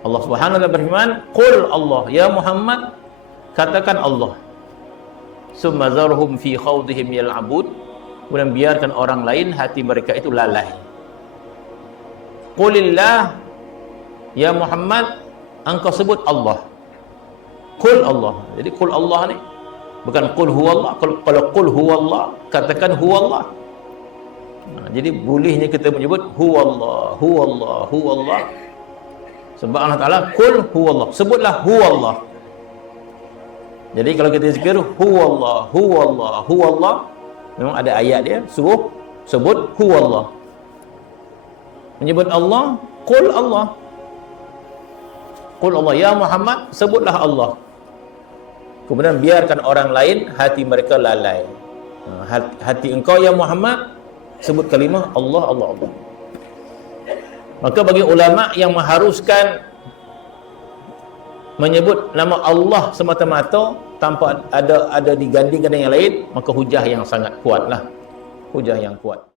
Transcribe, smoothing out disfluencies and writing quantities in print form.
Allah Subhanahu wa taala berfirman, "Qul Allah, ya Muhammad, katakan Allah. Summa zarhum fi khawdihim yal'abun." Kemudian biarkan orang lain hati mereka itu lalai. Qulillah, ya Muhammad, engkau sebut Allah. Qul Allah. Jadi qul Allah ni bukan qul huwallah. Kalau qul huwallah, katakan huwallah. Jadi bolehnya kita menyebut huwallah, huwallah, huwallah. Sebab Allah Ta'ala qul huwallah, sebutlah huwallah. Jadi kalau kita zikir huwallah, huwallah, huwallah, memang ada ayat dia suruh sebut huwallah. Menyebut Allah, qul Allah. Qul Allah, ya Muhammad, sebutlah Allah. Kemudian biarkan orang lain hati mereka lalai. Hati engkau ya Muhammad sebut kalimah Allah, Allah, Allah. Maka bagi ulama yang mengharuskan menyebut nama Allah semata-mata tanpa ada digandingkan dengan yang lain, maka hujah yang sangat kuatlah. Hujah yang kuat.